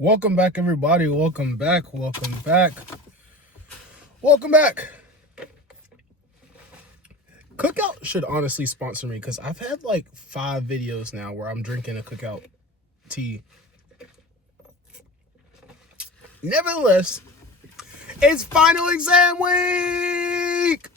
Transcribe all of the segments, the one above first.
Welcome back, everybody. Welcome back. Welcome back. Welcome back. Cookout should honestly sponsor me because I've had like 5 videos now where I'm drinking a Cookout tea. Nevertheless, it's final exam week.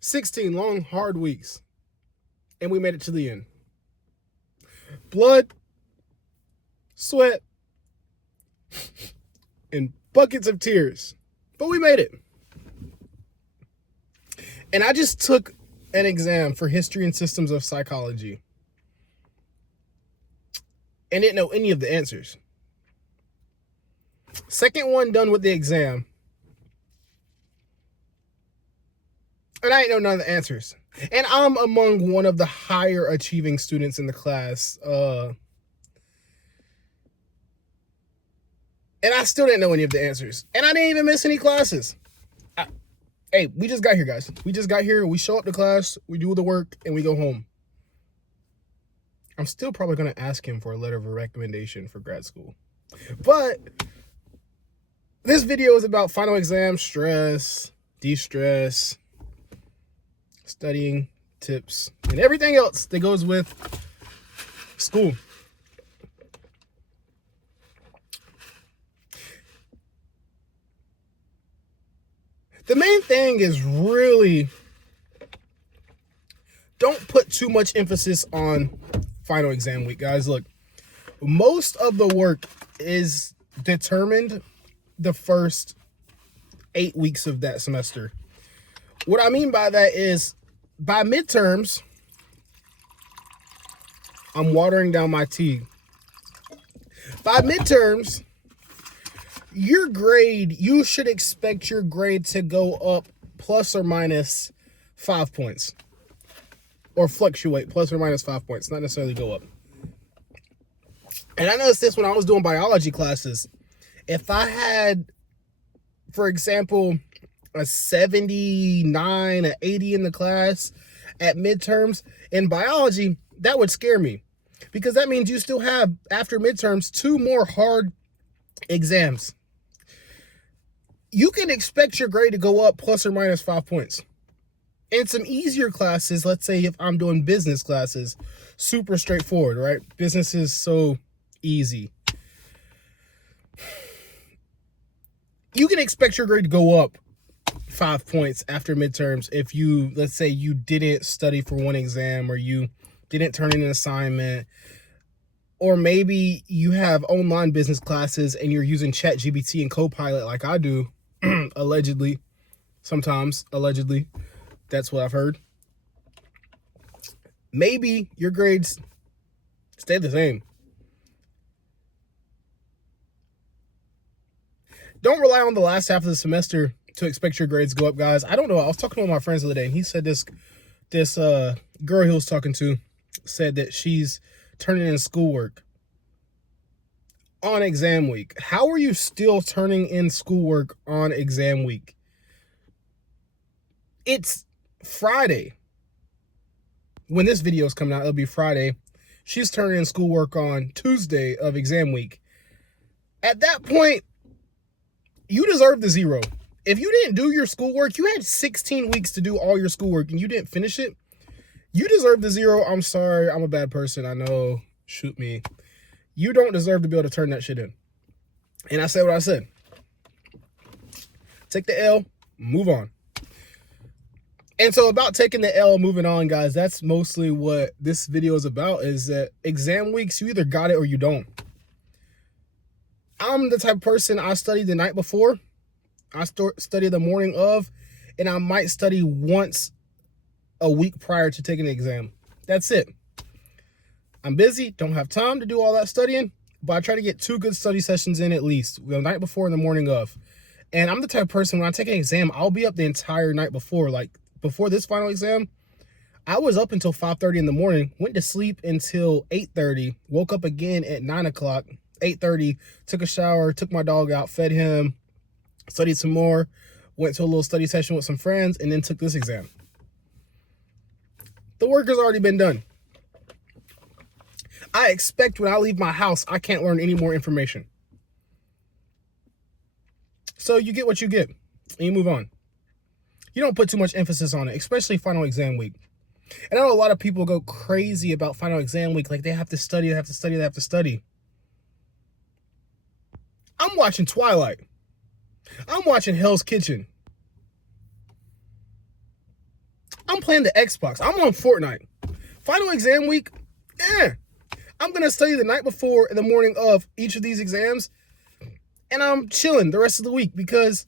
16 long, hard weeks. And we made it to the end. Blood, sweat, and buckets of tears. But we made it. And I just took an exam for history and systems of psychology. And didn't know any of the answers. Second one done with the exam. And I ain't know none of the answers. And I'm among one of the higher achieving students in the class. And I still didn't know any of the answers. And I didn't even miss any classes. Hey, we just got here, guys. We just got here. We show up to class. We do the work. And we go home. I'm still probably going to ask him for a letter of recommendation for grad school. But this video is about final exam stress, de-stress, studying tips, and everything else that goes with school. The main thing is really don't put too much emphasis on final exam week, guys. Look, most of the work is determined the first 8 weeks of that semester. What I mean by that is by midterms, I'm watering down my tea. By midterms, your grade, you should expect your grade to go up plus or minus 5 points. Or fluctuate plus or minus 5 points, not necessarily go up. And I noticed this when I was doing biology classes. If I had, for example, a 79, an 80 in the class at midterms in biology, that would scare me. Because that means you still have, after midterms, 2 more hard exams. You can expect your grade to go up plus or minus 5 points. In some easier classes, let's say if I'm doing business classes, super straightforward, right? Business is so easy. You can expect your grade to go up 5 points after midterms if you, let's say you didn't study for one exam or you didn't turn in an assignment, or maybe you have online business classes and you're using ChatGPT and Copilot like I do, allegedly, sometimes, allegedly. That's what I've heard. Maybe your grades stay the same. Don't rely on the last half of the semester to expect your grades to go up, guys. I don't know. I was talking to one of my friends the other day, and he said this girl he was talking to said that she's turning in schoolwork on exam week. How are you still turning in schoolwork on exam week? It's Friday. When this video is coming out, it'll be Friday. She's turning in schoolwork on Tuesday of exam week. At that point, you deserve the 0. If you didn't do your schoolwork, you had 16 weeks to do all your schoolwork and you didn't finish it, you deserve the 0. I'm sorry. I'm a bad person. I know. Shoot me. You don't deserve to be able to turn that shit in. And I said what I said. Take the L, move on. And so about taking the L, moving on, guys, that's mostly what this video is about, is that exam weeks, you either got it or you don't. I'm the type of person, I study the night before, I study the morning of, and I might study once a week prior to taking the exam. That's it. I'm busy, don't have time to do all that studying, but I try to get 2 good study sessions in at least, the night before and the morning of. And I'm the type of person, when I take an exam, I'll be up the entire night before. Like, before this final exam, I was up until 5:30 in the morning, went to sleep until 8:30, woke up again at 9 o'clock, 8:30, took a shower, took my dog out, fed him, studied some more, went to a little study session with some friends, and then took this exam. The work has already been done. I expect when I leave my house, I can't learn any more information. So you get what you get, and you move on. You don't put too much emphasis on it, especially final exam week. And I know a lot of people go crazy about final exam week, like they have to study, they have to study, they have to study. I'm watching Twilight. I'm watching Hell's Kitchen. I'm playing the Xbox. I'm on Fortnite. Final exam week, I'm going to study the night before and the morning of each of these exams, and I'm chilling the rest of the week because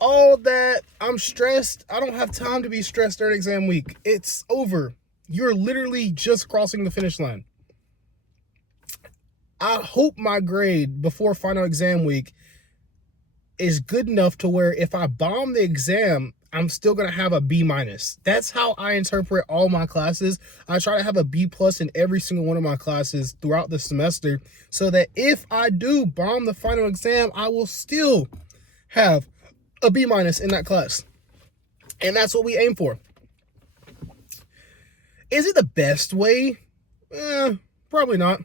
all that I'm stressed, I don't have time to be stressed during exam week. It's over. You're literally just crossing the finish line. I hope my grade before final exam week is good enough to where if I bomb the exam, I'm still going to have a B-. That's how I interpret all my classes. I try to have a B+ in every single one of my classes throughout the semester so that if I do bomb the final exam, I will still have a B- in that class. And that's what we aim for. Is it the best way? Probably not.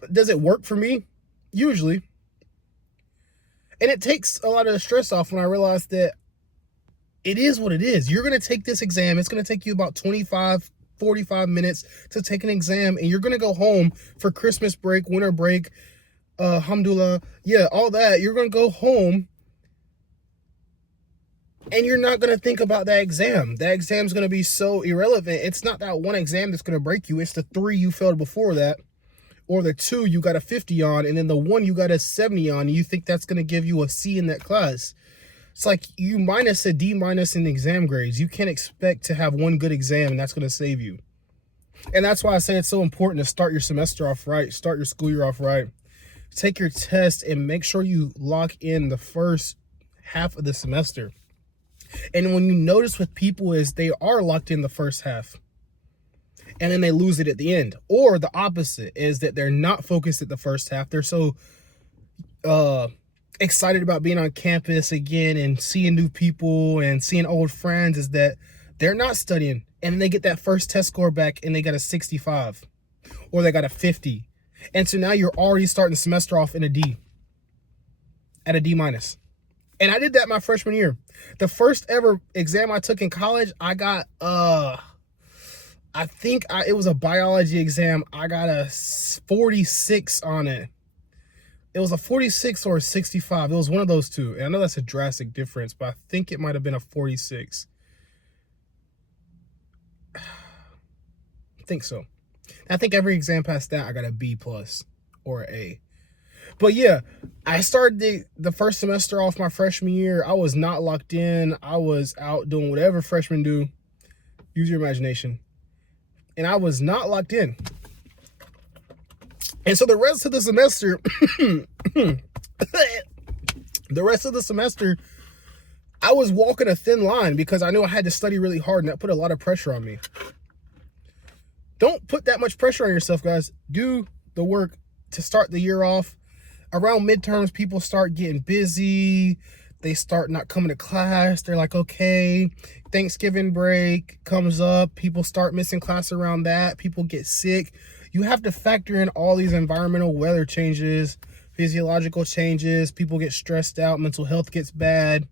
But does it work for me? Usually. And it takes a lot of the stress off when I realize that it is what it is. You're going to take this exam. It's going to take you about 25, 45 minutes to take an exam, and you're going to go home for Christmas break, winter break, alhamdulillah, all that. You're going to go home, and you're not going to think about that exam. That exam's going to be so irrelevant. It's not that one exam that's going to break you. It's the 3 you failed before that, or the 2 you got a 50 on, and then the 1 you got a 70 on, and you think that's going to give you a C in that class. It's like you minus a D- in exam grades. You can't expect to have one good exam and that's going to save you. And that's why I say it's so important to start your semester off right, start your school year off right. Take your test and make sure you lock in the first half of the semester. And when you notice with people is they are locked in the first half and then they lose it at the end. Or the opposite is that they're not focused at the first half. They're so excited about being on campus again and seeing new people and seeing old friends is that they're not studying and they get that first test score back and they got a 65 or they got a 50. And so now you're already starting the semester off in a D, at a D-. And I did that my freshman year. The first ever exam I took in college, I got, it was a biology exam. I got a 46 on it. It was a 46 or a 65. It was one of those two. And I know that's a drastic difference, but I think it might have been a 46. I think so. I think every exam past that, I got a B+ or an A. But yeah, I started the first semester off my freshman year. I was not locked in. I was out doing whatever freshmen do. Use your imagination. And I was not locked in. And so the rest of the semester, I was walking a thin line because I knew I had to study really hard and that put a lot of pressure on me. Don't put that much pressure on yourself, guys. Do the work to start the year off. Around midterms, people start getting busy. They start not coming to class. They're like, okay, Thanksgiving break comes up. People start missing class around that. People get sick. You have to factor in all these environmental weather changes, physiological changes. People get stressed out. Mental health gets bad.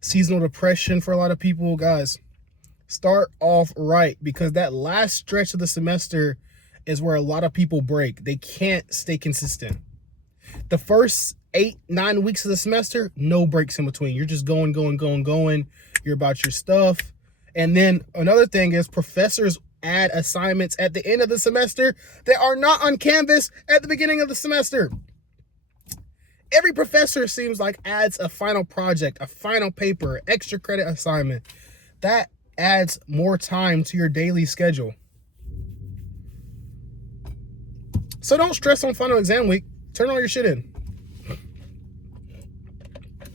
Seasonal depression for a lot of people. Guys, start off right because that last stretch of the semester is where a lot of people break. They can't stay consistent. The first 8-9 weeks of the semester, no breaks in between. You're just going. You're about your stuff. And then another thing is professors add assignments at the end of the semester that are not on Canvas at the beginning of the semester. Every professor seems like adds a final project, a final paper, extra credit assignment. That adds more time to your daily schedule. So don't stress on final exam week. Turn all your shit in.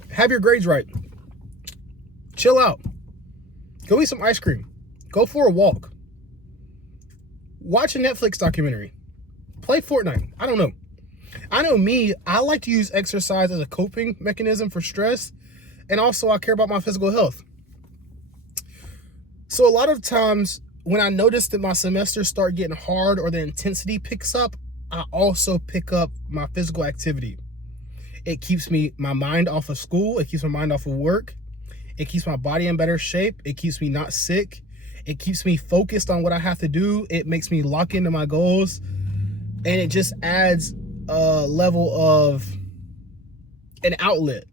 Have your grades right. Chill out. Go eat some ice cream. Go for a walk. Watch a Netflix documentary. Play Fortnite. I don't know. I know me, I like to use exercise as a coping mechanism for stress. And also I care about my physical health. So a lot of times when I notice that my semesters start getting hard or the intensity picks up, I also pick up my physical activity. It keeps my mind off of school. It keeps my mind off of work. It keeps my body in better shape. It keeps me not sick. It keeps me focused on what I have to do. It makes me lock into my goals. And it just adds a level of an outlet,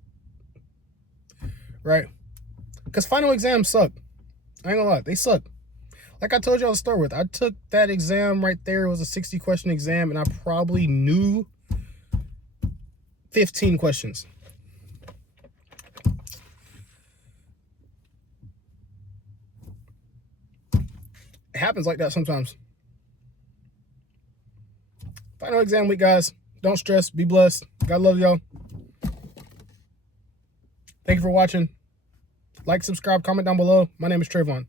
right? Because final exams suck. I ain't gonna lie, they suck. Like I told y'all to start with, I took that exam right there. It was a 60 question exam, and I probably knew 15 questions. It happens like that sometimes. Final exam week, guys. Don't stress. Be blessed. God love y'all. Thank you for watching. Like, subscribe, comment down below. My name is Trayvon.